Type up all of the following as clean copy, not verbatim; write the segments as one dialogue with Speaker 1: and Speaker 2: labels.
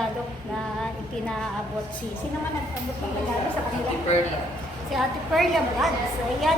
Speaker 1: regalo na ipinaabot sino man nag-abot ng regalo sa kanila? Si Ate Perla Vlogs. Ayan,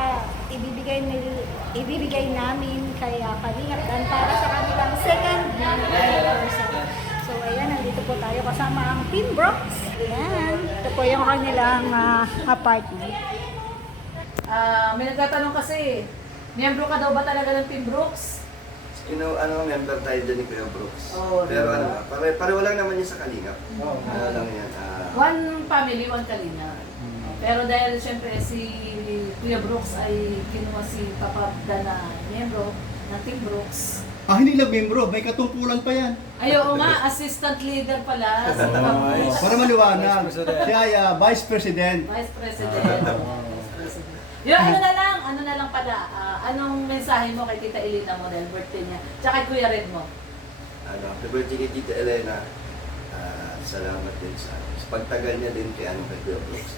Speaker 1: ibibigay namin kay Kalingap Dan para sa kanilang second anniversary. So ayan, nandito po tayo kasama ang Team Brooks. Ayan, ito po yung kanilang apartment.
Speaker 2: May nagtatanong kasi, miyembro ka daw ba talaga ng Team Brooks?
Speaker 3: Member tayo dyan ni Kuya Brooks.
Speaker 2: Oo,
Speaker 3: Pero
Speaker 2: diba?
Speaker 3: pareho lang naman yun sa Kalingap. Ano lang yan.
Speaker 2: One family, one kalinga. Pero dahil siyempre si Kuya Brooks ay kinuha si Papa Dan na miyembro ng Team Brooks.
Speaker 4: Hindi lang membro, may katungkulan pa yan.
Speaker 2: Ayaw nga, assistant leader pala si Papa Brooks.
Speaker 4: Para maliwanag, siya ay Vice President.
Speaker 2: Vice President. Vice President. Yung ano na lang pala, anong mensahe mo kay Tita Elena mo dahil birthday niya? Tsaka kay Kuya Red mo?
Speaker 3: Happy birthday kay Tita Elena. Salamat din sa pagtagal niya din kay Kuya Brooks.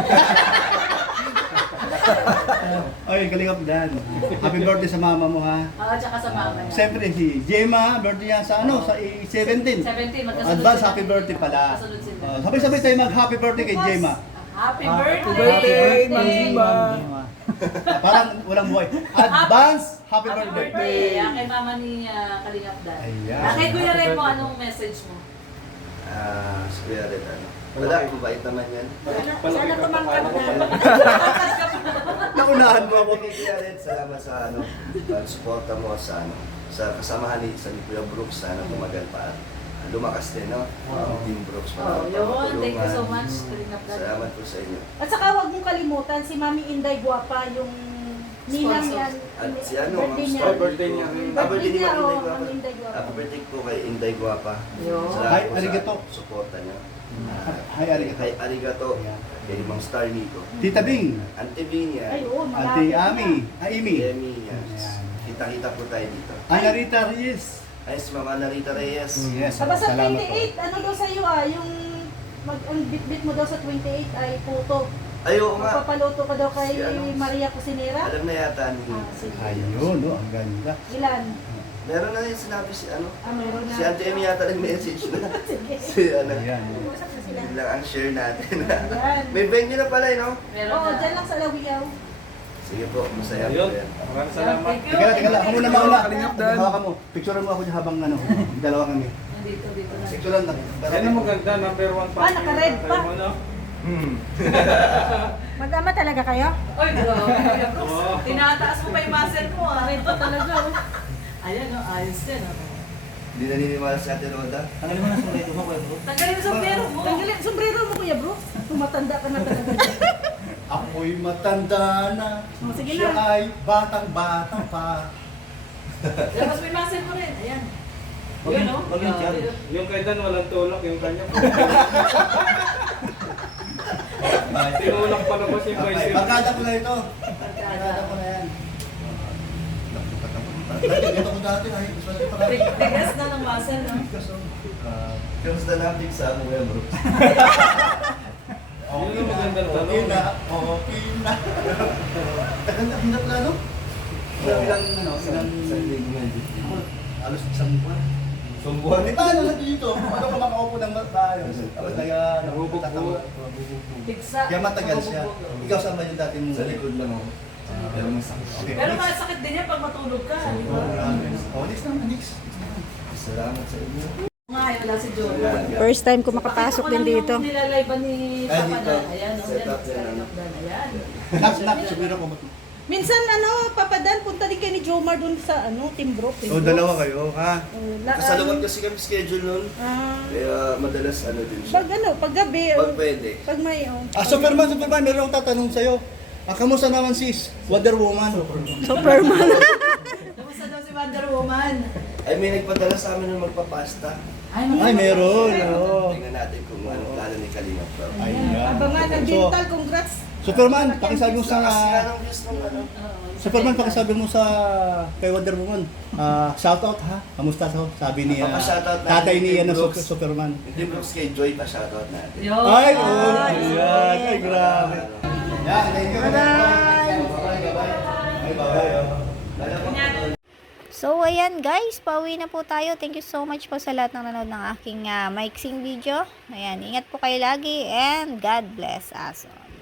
Speaker 4: Ay, Kalingap Dan. Happy birthday sa mama mo ha.
Speaker 2: Tsaka sa mama niya.
Speaker 4: Siyempre si Gemma, birthday niya sa sa 17.
Speaker 2: 17, magkasunod
Speaker 4: Advance
Speaker 2: sila.
Speaker 4: happy birthday pala.
Speaker 2: Magkasunod sila.
Speaker 4: Sabay-sabay tayo mag-happy birthday kay Gemma.
Speaker 2: Happy
Speaker 5: Happy
Speaker 2: birthday!
Speaker 5: birthday, Ma'am Gemma!
Speaker 4: Parang walang buhay. Advance happy
Speaker 2: Happy
Speaker 4: birthday.
Speaker 2: birthday! Kay mama ni Kalingap Dan.
Speaker 4: Ayan.
Speaker 2: Kay Kuya Red mo, anong message mo?
Speaker 3: Si Kuya Red, wala, mabait naman yan.
Speaker 1: Sana tumangkad na.
Speaker 4: Naunahan mo ako.
Speaker 3: Kay Kuya Red, salamat sa suporta mo sa sa kasamahan ni Kuya Brooks. Sana tumagal pa at lumakas din, no? Team Brooks.
Speaker 2: Yun, thank you so much, Kalingap Dan.
Speaker 3: Salamat po sa inyo.
Speaker 6: At saka huwag mong kalimutan si Mami Inday Guapa, yung ninang yan.
Speaker 3: At si
Speaker 6: birthday niya.
Speaker 5: birthday niya.
Speaker 3: Birthday ni
Speaker 6: niya,
Speaker 3: Ma'am Inday
Speaker 6: Ma'am
Speaker 3: Guapa.
Speaker 6: Inday Guapa.
Speaker 3: Happy birthday po kay Inday Guapa.
Speaker 2: Yun.
Speaker 3: Salamat po
Speaker 4: arigato.
Speaker 3: sa suporta niyo.
Speaker 4: Hi, arigato.
Speaker 3: Kay arigato. Kay Mang Star Nico.
Speaker 4: Tita Bing,
Speaker 3: Auntie Vinia.
Speaker 6: Ay, oo,
Speaker 4: Ate
Speaker 6: malapit na.
Speaker 4: Amy,
Speaker 3: Amy. Kita-kita po tayo dito.
Speaker 4: Ana Rita Reyes.
Speaker 3: Ay, si Mama Narita Reyes.
Speaker 4: Yes,
Speaker 6: Aba sa
Speaker 4: salamat
Speaker 6: 28, ano daw sa'yo yung ang bit-bit mo daw sa 28 ay puto.
Speaker 3: Ay, oo nga.
Speaker 6: Magpapaluto ka daw kay
Speaker 3: Si
Speaker 6: Maria Cusinera.
Speaker 3: Alam na yata ni...
Speaker 6: Sige.
Speaker 4: Ayun, ang ganda.
Speaker 6: Ilan?
Speaker 3: Meron na yung sinabi si
Speaker 6: Meron na.
Speaker 3: Si Auntie Amy yata nag-message na.
Speaker 6: Sige.
Speaker 3: Si
Speaker 4: Ayan.
Speaker 1: Usap na sila.
Speaker 3: Yun lang ang share natin.
Speaker 6: Ayan.
Speaker 3: May venue na pala, no?
Speaker 2: Meron
Speaker 6: Oo,
Speaker 2: na.
Speaker 6: dyan lang sa Lawiyaw.
Speaker 3: Sige po, masaya po
Speaker 5: Ayun,
Speaker 3: yan.
Speaker 5: maraming salamat.
Speaker 2: Thank you.
Speaker 4: Teka lang, ako muna mauna.
Speaker 5: Kalingap Dan.
Speaker 4: Hawakan mo. Picturean mo ako dyan habang dalawa kami.
Speaker 2: Dito na.
Speaker 4: Picturean lang.
Speaker 5: Yan ang maganda, number 1 pa.
Speaker 6: naka-red pa.
Speaker 1: Mag-ama talaga kayo?
Speaker 2: Oy, grabe, Kuya Brooks. Tinataas mo pa yung muscle mo, Red pa talaga. Ayan, ayos din.
Speaker 3: Hindi naniniwala si Ate Roda.
Speaker 4: Tanggalin mo na sa rito mo, Kuya Bro.
Speaker 2: Tanggalin mo sombrero mo.
Speaker 6: Tanggalin, sombrero mo Kuya Brooks. Tumatanda ka na talaga.
Speaker 4: Ako'y matanda na.
Speaker 6: Oh, sige
Speaker 4: Siya
Speaker 6: na.
Speaker 4: ay batang-bata pa.
Speaker 2: Labas mo yung muscle mo rin. Ayan. Yun, no?
Speaker 4: Wag yung tiyan.
Speaker 5: Yung kay Dan, walang tulak. Yung kanya. Tinulak pa labas yung bicep.
Speaker 4: Pagkada ko na ito.
Speaker 2: Pagkada.
Speaker 4: Pagkada ko na yan. Ito ko dati. Ay, gusto na pa
Speaker 2: Tigas na ng muscle, no?
Speaker 3: Kamusta na ang sa ano, Kuya Brooks?
Speaker 5: Yun yung magandang tanong.
Speaker 4: Okay na. Okay na. Ang hirap na, no? Ilang,
Speaker 3: Isang linggo na dito.
Speaker 4: Alos isang buwan.
Speaker 3: Sumbuhan
Speaker 4: Di ba, ano dito? Ano ka makaupo ng maayos? Tapos kaya,
Speaker 5: Nabubugbog.
Speaker 2: Tigsa.
Speaker 4: Kaya matagal siya. Ikaw saan ba yung dati mo?
Speaker 3: Sa likod lang ako. Pero masakit.
Speaker 4: Okay,
Speaker 2: Pero
Speaker 4: next.
Speaker 2: masakit din yan pag matulog ka. Di ba?
Speaker 4: Oh, next naman, next.
Speaker 3: Salamat sa inyo.
Speaker 2: Nga, wala si Jordan.
Speaker 1: First time ko makapasok din dito.
Speaker 2: Yung nilalaiban ni
Speaker 3: Ay,
Speaker 2: Papa
Speaker 3: dito.
Speaker 2: Dan. Ayan, no?
Speaker 3: Set
Speaker 2: Yan,
Speaker 3: up yan,
Speaker 2: Kalingap Dan. Ayan.
Speaker 4: Nak, sabihin ako.
Speaker 6: Minsan Papa Dan, punta din kayo ni Jomar dun sa Team Brooks.
Speaker 4: So, dalawa kayo, ha?
Speaker 3: Kasalungan kasi kami schedule nun.
Speaker 6: Ah,
Speaker 3: Kaya madalas ano din siya.
Speaker 6: pag gabi,
Speaker 3: Pag pwede.
Speaker 6: pag may,
Speaker 4: Superman, meron akong tatanong sa'yo. Kamusta naman sis? Wonder Woman.
Speaker 1: Superman.
Speaker 2: Kamusta daw si Wonder Woman?
Speaker 3: Ay, may nagpadala sa amin ng magpapasta.
Speaker 4: Ay, meron. Oo.
Speaker 3: Tingnan natin kung anong plano ni Kalingap Rob.
Speaker 4: Ayan.
Speaker 6: abangan ng
Speaker 4: So,
Speaker 6: dental, congrats.
Speaker 4: Superman, pakisabi mo sa...
Speaker 3: Kasi nga nung views nung ano.
Speaker 4: Superman, pakisabi mo sa kay Wonder Woman. Shout out ha. Kamusta so? Sabi niya.
Speaker 3: Papashoutout natin
Speaker 4: Tatay niya
Speaker 3: kay
Speaker 4: ng
Speaker 3: Brooks.
Speaker 4: Superman.
Speaker 3: Hindi Brooks kay Joy pa shoutout natin.
Speaker 2: Yun.
Speaker 4: Ay, oh, ayan. Ay, grabe. Yan, thank you.
Speaker 1: Bye-bye.
Speaker 4: Bye-bye. Bye-bye.
Speaker 3: Alam mo,
Speaker 1: So, ayan guys, pauwi na po tayo. Thank you so much po sa lahat ng nanood ng aking maiksing video. Ayan, ingat po kayo lagi and God bless us all.